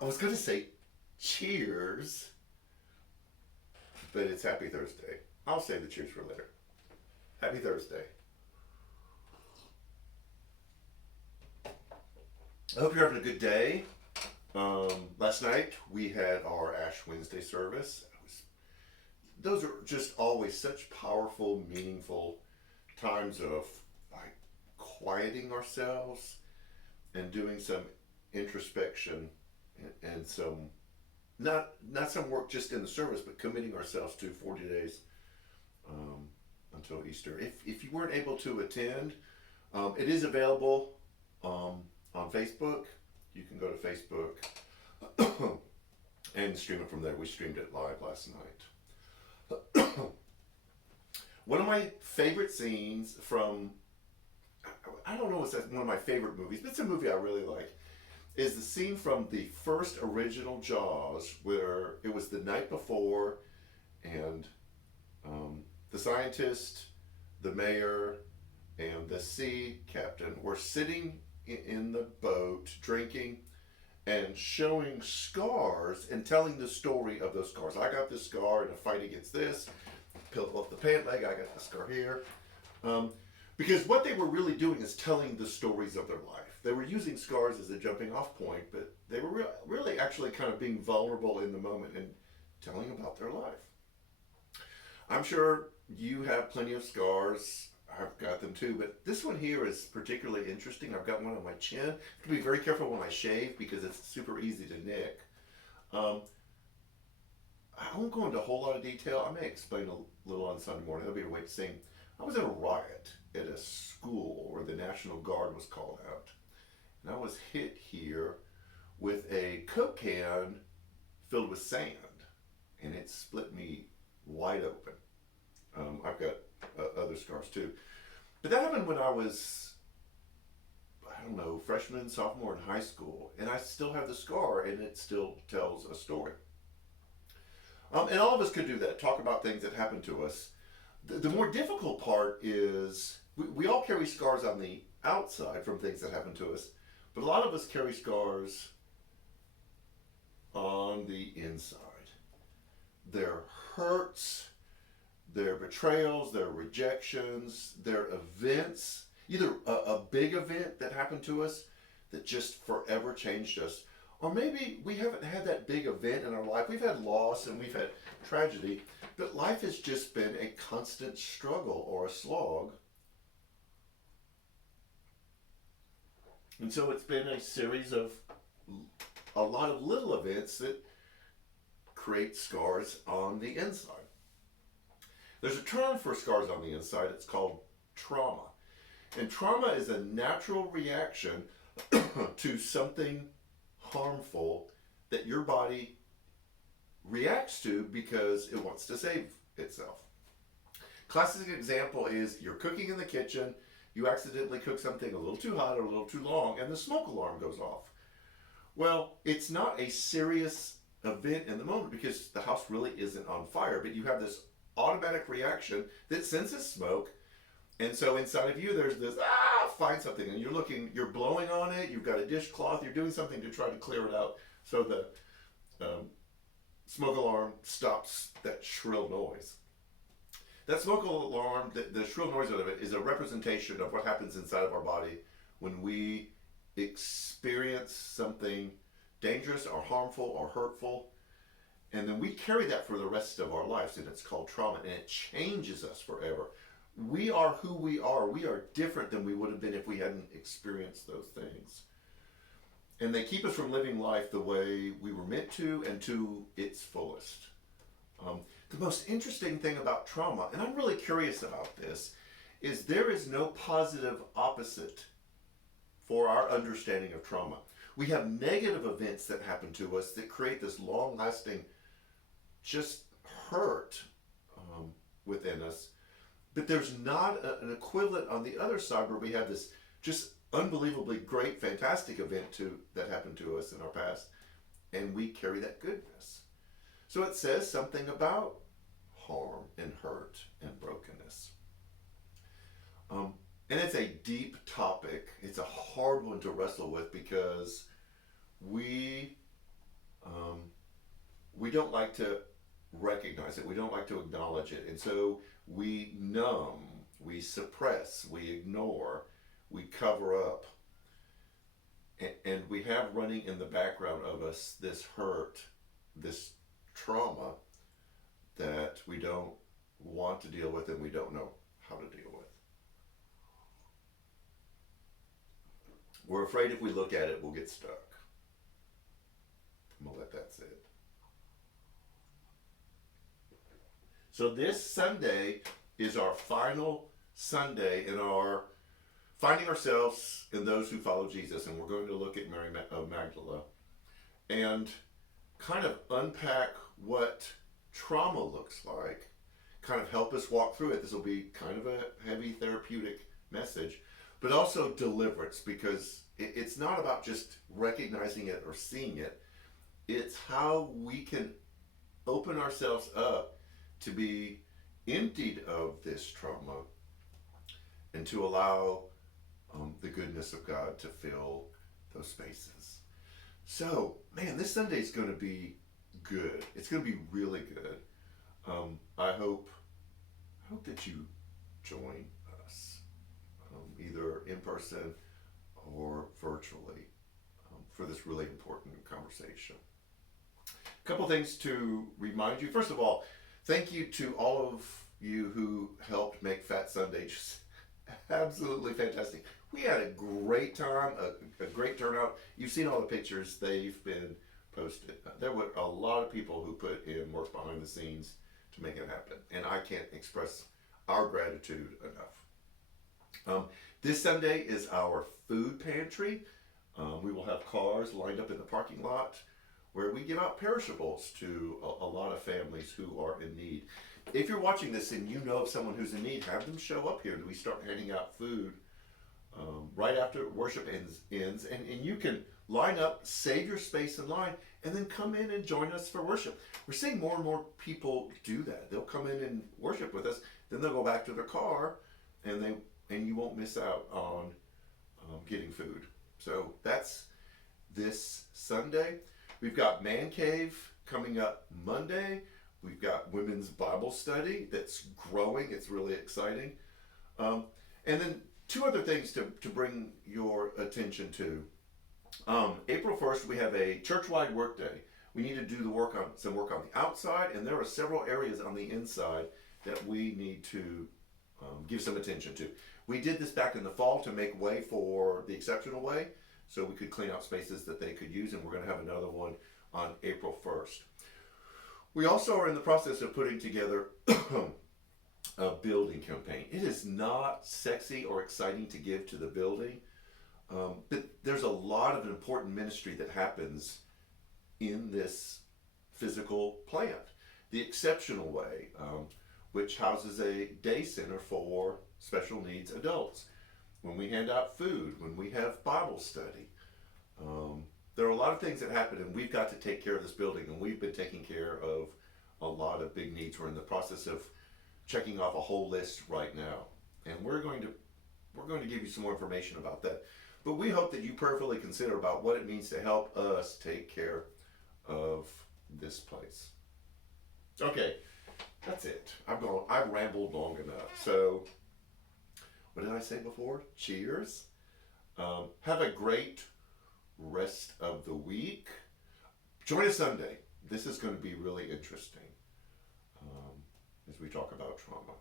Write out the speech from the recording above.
I was going to say cheers, but it's Happy Thursday. I'll say the cheers for later. Happy Thursday. I hope you're having a good day. Last night we had our Ash Wednesday service. Those are just always such powerful, meaningful times of like quieting ourselves and doing some introspection and some not some work just in the service, but committing ourselves to 40 days um, until Easter. If you weren't able to attend, it is available on Facebook. You can go to Facebook and stream it from there. We streamed it live last night. One of my favorite scenes from, I don't know if it's one of my favorite movies, but it's a movie I really like, is the scene from the first original Jaws where it was the night before and the scientist, the mayor, and the sea captain were sitting in the boat drinking and showing scars and telling the story of those scars. I got this scar in a fight against this. Peeled off the pant leg. I got the scar here. Because what they were really doing is telling the stories of their life. They were using scars as a jumping off point, but they were really actually kind of being vulnerable in the moment and telling about their life. I'm sure you have plenty of scars. I've got them too, but this one here is particularly interesting. I've got one on my chin. I have to be very careful when I shave because it's super easy to nick. Um, I won't go into a whole lot of detail. I may explain a little on Sunday morning. That'll be a way to sing. I was in a riot at a school where the National Guard was called out. And I was hit here with a Coke can filled with sand. And it split me wide open. I've got other scars too. But that happened when I was, I don't know, freshman, sophomore in high school. And I still have the scar and it still tells a story. And all of us could do that, talk about things that happened to us. The more difficult part is we all carry scars on the outside from things that happen to us, but a lot of us carry scars on the inside. Their hurts, their betrayals, their rejections, their events, either a big event that happened to us that just forever changed us, or maybe we haven't had that big event in our life. We've had loss and we've had tragedy, but life has just been a constant struggle or a slog. And so it's been a series of a lot of little events that create scars on the inside. There's a term for scars on the inside. It's called trauma. And trauma is a natural reaction to something harmful that your body reacts to because it wants to save itself. Classic example is you're cooking in the kitchen, you accidentally cook something a little too hot or a little too long, and the smoke alarm goes off. Well, it's not a serious event in the moment because the house really isn't on fire, but you have this automatic reaction that senses smoke. And so inside of you, there's this, find something. And you're blowing on it, you've got a dishcloth, you're doing something to try to clear it out so the smoke alarm stops that shrill noise. That smoke alarm, the shrill noise of it, is a representation of what happens inside of our body when we experience something dangerous or harmful or hurtful. And then we carry that for the rest of our lives, and it's called trauma, and it changes us forever. We are who we are. We are different than we would have been if we hadn't experienced those things. And they keep us from living life the way we were meant to and to its fullest. The most interesting thing about trauma, and I'm really curious about this, is there is no positive opposite for our understanding of trauma. We have negative events that happen to us that create this long-lasting just hurt within us. But there's not an equivalent on the other side where we have this just unbelievably great, fantastic event that happened to us in our past, and we carry that goodness. So it says something about harm and hurt and brokenness. And it's a deep topic. It's a hard one to wrestle with because we um, we don't like to recognize it. We don't like to acknowledge it. And so we numb, we suppress, we ignore, we cover up. And we have running in the background of us this hurt, this trauma that we don't want to deal with and we don't know how to deal with. We're afraid if we look at it, we'll get stuck. I'm going to let that sit. So this Sunday is our final Sunday in our finding ourselves in those who follow Jesus. And we're going to look at Mary of Magdala and kind of unpack what trauma looks like, kind of help us walk through it. This will be kind of a heavy therapeutic message, but also deliverance, because it's not about just recognizing it or seeing it. It's how we can open ourselves up to be emptied of this trauma and to allow the goodness of God to fill those spaces. So, man, this Sunday is going to be good. It's going to be really good. I hope that you join us, either in person or virtually, for this really important conversation. A couple things to remind you. First of all, thank you to all of you who helped make Fat Sunday just absolutely fantastic. We had a great time, a great turnout. You've seen all the pictures, they've been posted. There were a lot of people who put in work behind the scenes to make it happen, and I can't express our gratitude enough. This Sunday is our food pantry. We will have cars lined up in the parking lot where we give out perishables to a lot of families who are in need. If you're watching this and you know of someone who's in need, have them show up here. We start handing out food right after worship ends, and you can line up, save your space in line, and then come in and join us for worship. We're seeing more and more people do that. They'll come in and worship with us, then they'll go back to their car, and you won't miss out on getting food. So that's this Sunday. We've got Man Cave coming up Monday. We've got Women's Bible Study that's growing. It's really exciting. And then two other things to bring your attention to. April 1st, we have a church-wide work day. We need to do some work on the outside, and there are several areas on the inside that we need to give some attention to. We did this back in the fall to make way for the Exceptional Way, so we could clean out spaces that they could use, and we're going to have another one on April 1st. We also are in the process of putting together a building campaign. It is not sexy or exciting to give to the building, but there's a lot of important ministry that happens in this physical plant. The Exceptional Way, which houses a day center for special needs adults. When we hand out food, when we have Bible study, there are a lot of things that happen, and we've got to take care of this building, and we've been taking care of a lot of big needs. We're in the process of checking off a whole list right now, and we're going to give you some more information about that. But we hope that you prayerfully consider about what it means to help us take care of this place. Okay, that's it. I've rambled long enough. So, what did I say before? Cheers. Have a great rest of the week. Join us Sunday. This is going to be really interesting as we talk about trauma.